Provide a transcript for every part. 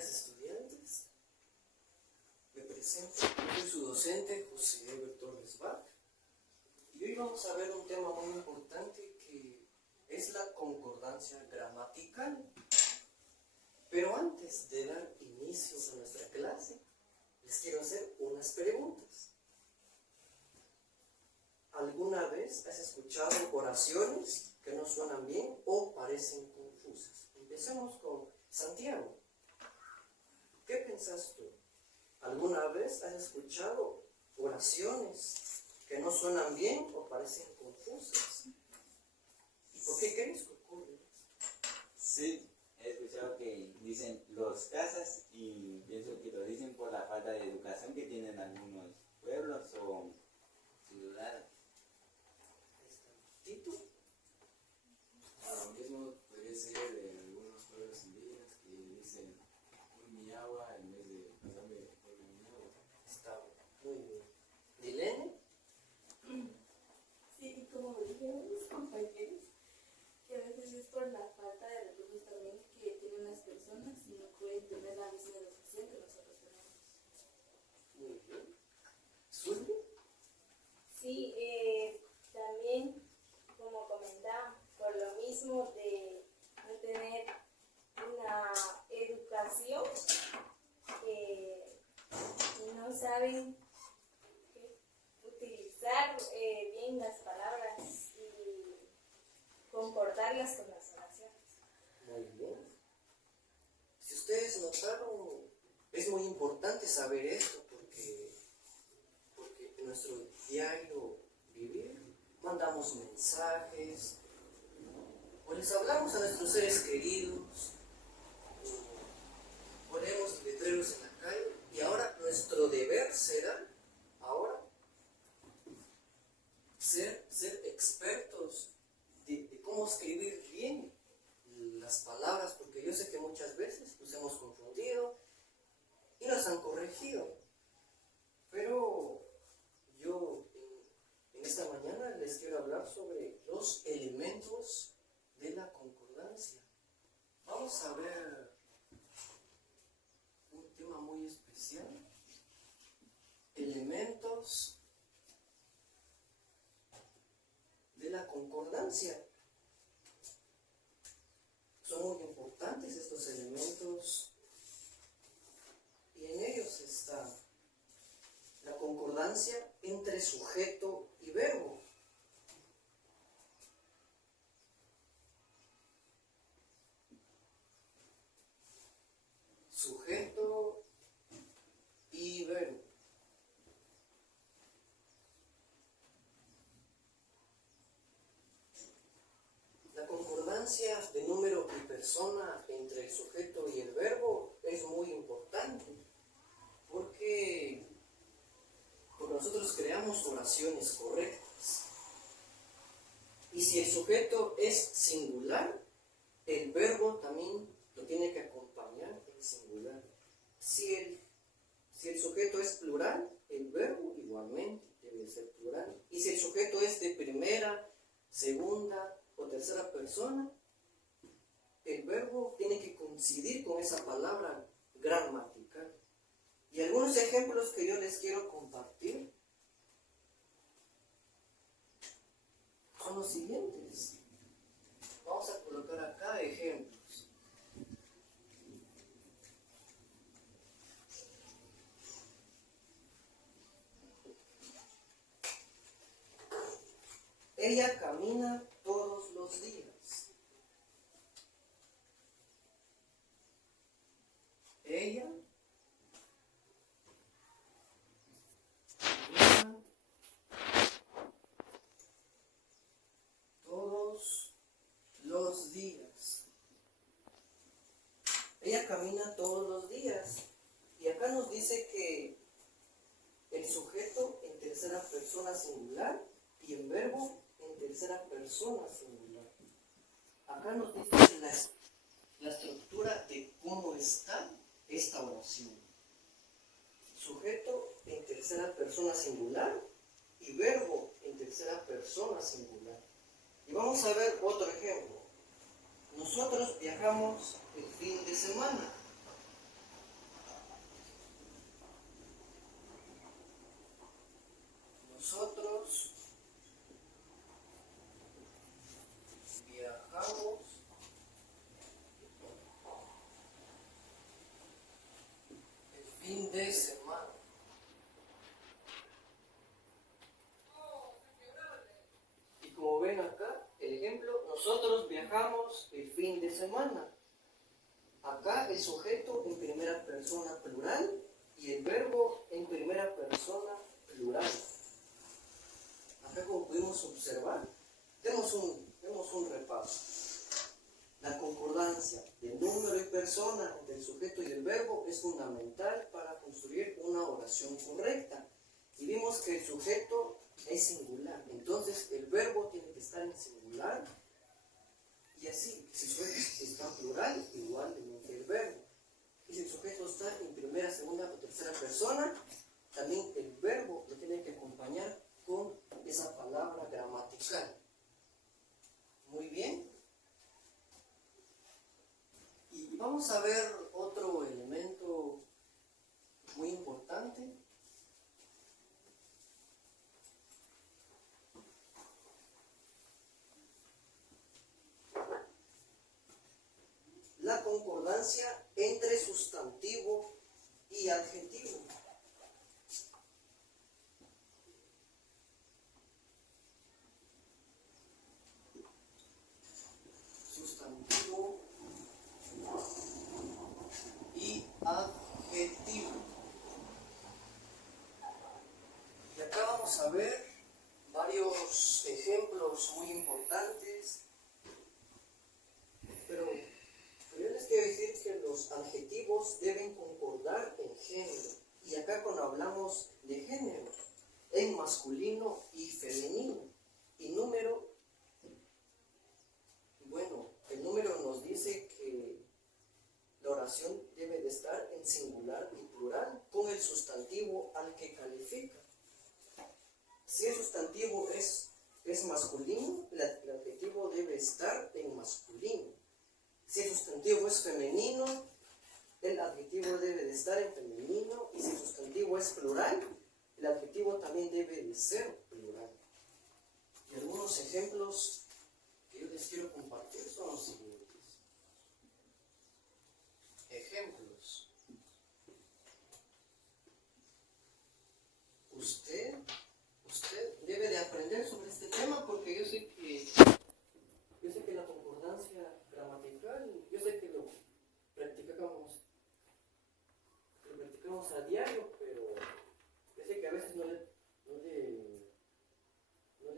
días, estudiantes. Me presento, yo soy su docente, José Eber Torres Bach, y hoy vamos a ver un tema muy importante que es la concordancia gramatical. Pero antes de dar inicio a nuestra clase, les quiero hacer unas preguntas. ¿Alguna vez has escuchado oraciones que no suenan bien o parecen confusas? Empecemos con Santiago. ¿Qué pensás tú? ¿Alguna vez has escuchado oraciones que no suenan bien o parecen confusas? ¿Y por qué crees que ocurre esto? Sí, he escuchado que dicen los casas y pienso que lo dicen por la falta de educación que tienen algunos pueblos o ciudades. ¿Tito? Lo mismo podría ser de algunos pueblos indígenas que dicen un miagua en vez de pasarme por mi miagua. Está muy bien. ¿Dilene? Sí, como me dijeron mis compañeros, que a veces es por la falta de recursos también que tienen las personas y no pueden tener la misma educación que nosotros tenemos. Muy bien. ¿Zully? Sí, también, como comentaba, por lo mismo de no tener una educación y no saben utilizar bien las palabras y concordarlas con las oraciones. Muy bien. Si ustedes notaron, es muy importante saber esto porque en nuestro diario vivir mandamos mensajes o les hablamos a nuestros seres queridos o ponemos letreros en la calle y ahora nuestro deber será ahora ser expertos de cómo escribir bien las palabras, porque yo sé que muchas veces nos hemos confundido y nos han corregido. Pero yo en esta mañana les quiero hablar sobre los elementos de la concordancia. Vamos a ver un tema muy especial. Elementos de la concordancia. Son muy importantes estos elementos y en ellos está la concordancia entre sujeto y verbo. Sujeto y verbo. La concordancia de número y persona entre el sujeto y el verbo es muy importante porque nosotros creamos oraciones correctas. Y si el sujeto es singular, el verbo también lo tiene que acompañar en singular. Si el sujeto es plural, el verbo igualmente debe ser plural. Y si el sujeto es de primera, segunda o tercera persona, el verbo tiene que coincidir con esa palabra gramatical. Y algunos ejemplos que yo les quiero compartir son los siguientes. Vamos a colocar acá ejemplos. Ella camina todos los días. Ella camina todos los días. Ella camina todos los días. Y acá nos dice que el sujeto en tercera persona singular y el verbo en tercera persona singular. Acá nos dice la estructura de cómo está esta oración. Sujeto en tercera persona singular y verbo en tercera persona singular. Y vamos a ver otro ejemplo. Nosotros viajamos el fin de semana. viajamos el fin de semana. Acá el sujeto en primera persona plural y el verbo en primera persona plural. Acá, como pudimos observar, demos un repaso. La concordancia de número y persona entre el sujeto y el verbo es fundamental para construir una oración correcta. Y vimos que el sujeto es singular, entonces el verbo tiene que estar en singular. Y así, si el sujeto está en plural, igualmente el verbo. Y si el sujeto está en primera, segunda o tercera persona, también el verbo lo tiene que acompañar con esa palabra gramatical. Muy bien. Y vamos a ver otro elemento muy importante. La concordancia entre sustantivo y adjetivo. Sustantivo y adjetivo. Y acá vamos a ver varios ejemplos muy importantes, pero yo les quiero decir que los adjetivos deben concordar en género. Y acá cuando hablamos de género, en masculino y femenino. Y número, bueno, el número nos dice que la oración debe de estar en singular y plural con el sustantivo al que califica. Si el sustantivo es masculino, el adjetivo debe estar en masculino. Si el sustantivo es femenino, el adjetivo debe de estar en femenino. Y si el sustantivo es plural, el adjetivo también debe de ser plural. Y algunos ejemplos que yo les quiero compartir son los siguientes. Ejemplos. Usted debe de aprender sobre este tema, porque yo sé que la concordancia gramatical, yo sé que lo practicamos a diario, pero yo sé que a veces no le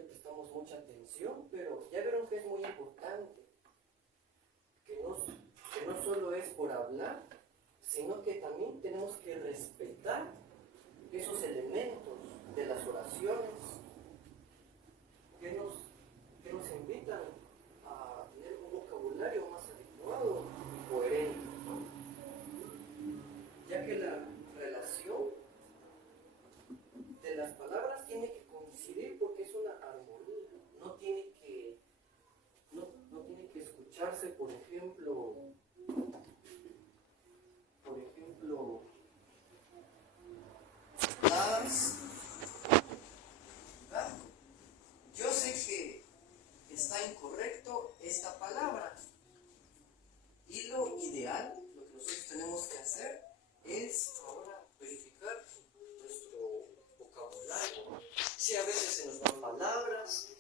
prestamos mucha atención, pero ya vieron que es muy importante, que no solo es por hablar, sino que también tenemos que respetar esos elementos de las oraciones que nos invitan a tener un vocabulario más adecuado y coherente, ya que la relación de las palabras tiene que coincidir porque es una armonía, no tiene que escucharse, por ejemplo, yo sé que está incorrecto esta palabra, y lo ideal, lo que nosotros tenemos que hacer es ahora verificar nuestro vocabulario. Si a veces se nos van palabras,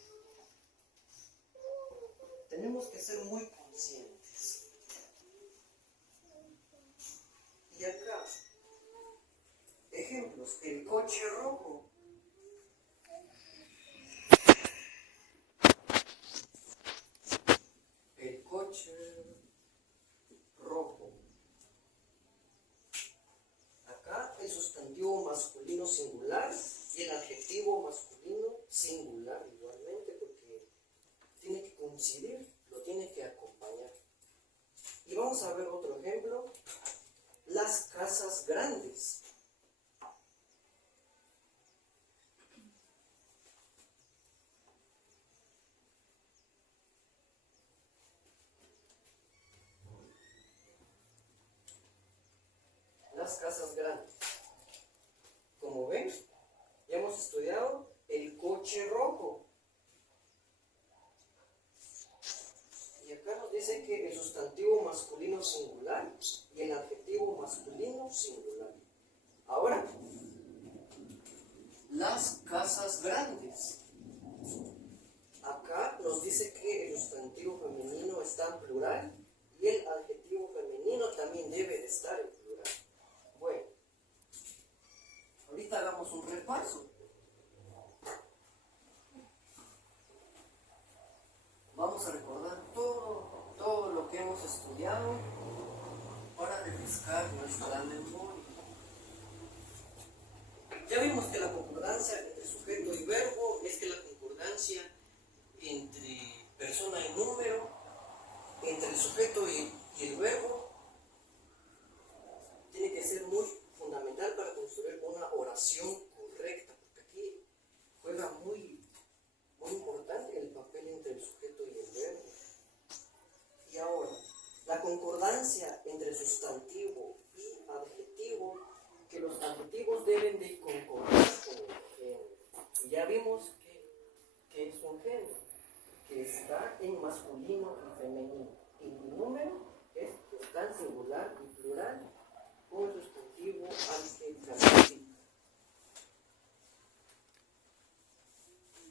tenemos que ser muy conscientes. Y acá, ejemplos: el coche rojo. El coche rojo. Acá el sustantivo masculino singular y el adjetivo masculino singular igualmente, porque tiene que coincidir, lo tiene que acompañar. Y vamos a ver otro ejemplo: las casas grandes. Las casas grandes. Como ven, ya hemos estudiado el coche rojo. Y acá nos dice que el sustantivo masculino singular y el adjetivo masculino singular. Ahora, las casas grandes. Acá nos dice que el sustantivo femenino es refrescar nuestra memoria. Ya vimos que la concordancia entre sujeto y verbo es que la concordancia entre persona y número, entre el sujeto y el verbo, tiene que ser muy fundamental para construir una oración correcta, porque aquí juega muy importante el papel entre el sujeto y el verbo. Y ahora, la concordancia entre sustantivo y adjetivo, que los adjetivos deben de concordar con el género. Y ya vimos que es un género, que está en masculino y femenino. Y el número está en singular y plural, con el sustantivo adjetivo.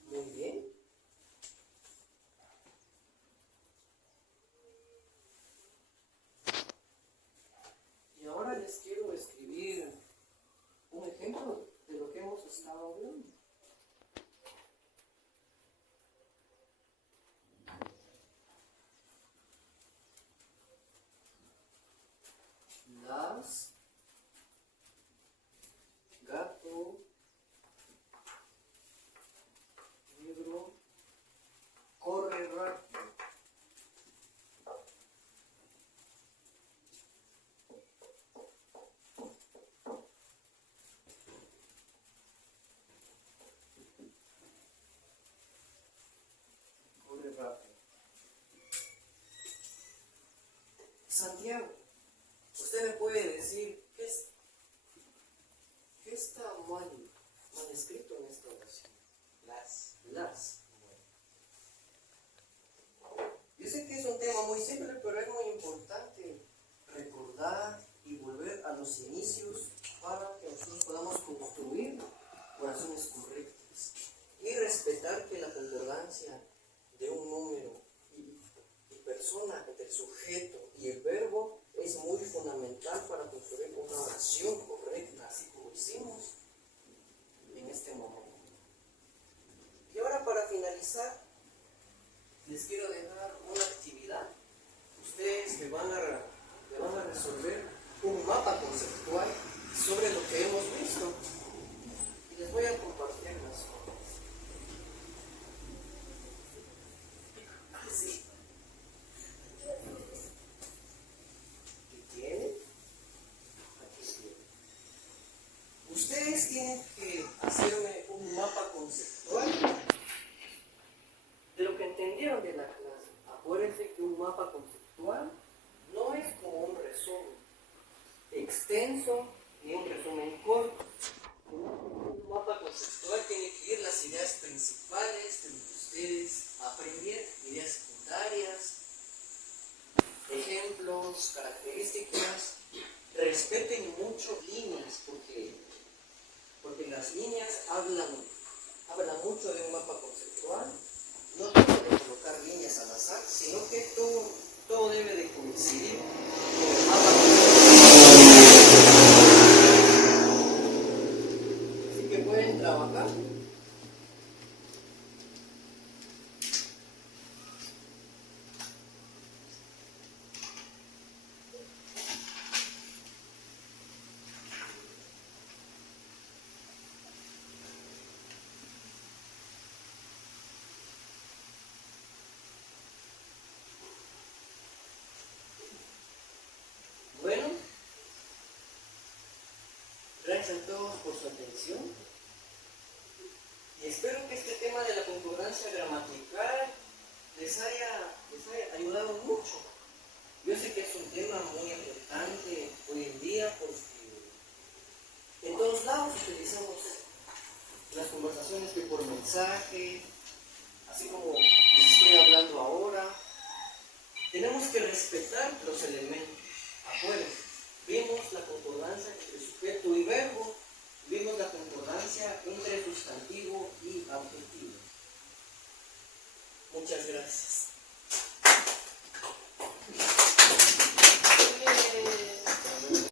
Muy bien. Y ahora les quiero escribir un ejemplo de lo que hemos estado hablando. Las, gato, libro, corre rápido. Corre rápido. Santiago, usted me puede decir qué está mal escrito en esta oración. Las. Yo sé que es un tema muy simple, pero es muy importante recordar y volver a los inicios para que nosotros podamos construir oraciones correctas y respetar que la concordancia de un número y persona entre el sujeto y el verbo es muy fundamental para construir una oración correcta, así como hicimos en este momento. Y ahora, para finalizar, les quiero dejar una actividad. Ustedes me van a resolver un mapa conceptual sobre lo que hemos visto y les voy a compartir las cosas. Sí. ¿Qué tienen? Aquí tienen. Ustedes tienen que hacerme un mapa conceptual de lo que entendieron de la clase. Acuérdense que un mapa conceptual no es como un resumen extenso ni un resumen corto. Un mapa conceptual tiene que ir las ideas principales de lo que ustedes aprendieron, ideas secundarias, ejemplos, características. Respeten mucho líneas, porque las líneas hablan mucho de un mapa conceptual. No deben de colocar líneas al azar, sino que todo debe de coincidir con el mapa conceptual. Así que pueden trabajar. Bueno, gracias a todos por su atención y espero que este tema de la concordancia gramatical les haya ayudado mucho. Yo sé que es un tema muy importante hoy en día porque en todos lados utilizamos las conversaciones que por mensaje, así como les estoy hablando ahora. Tenemos que respetar